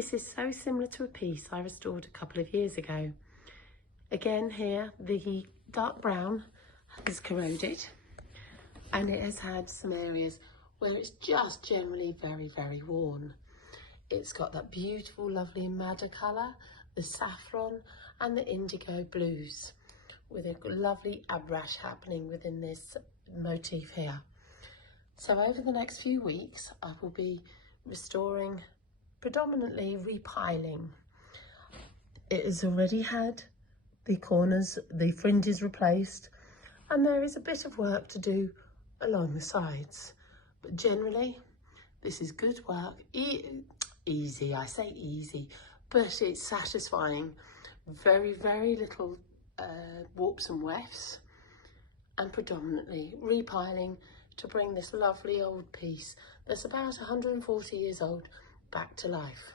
This is so similar to a piece I restored a couple of years ago. Again here, the dark brown has corroded and it has had some areas where it's just generally very, very worn. It's got that beautiful, lovely madder colour, the saffron and the indigo blues, with a lovely abrash happening within this motif here. So over the next few weeks, I will be restoring, predominantly repiling. It has already had the corners, the fringes replaced, and there is a bit of work to do along the sides. But generally, this is good work. Easy, I say easy, but it's satisfying. Very, very little warps and wefts, and predominantly repiling to bring this lovely old piece that's about 140 years old back to life.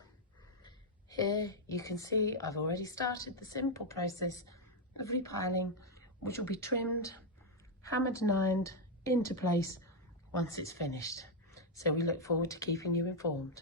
Here you can see I've already started the simple process of repiling, which will be trimmed, hammered and ironed into place once it's finished. So we look forward to keeping you informed.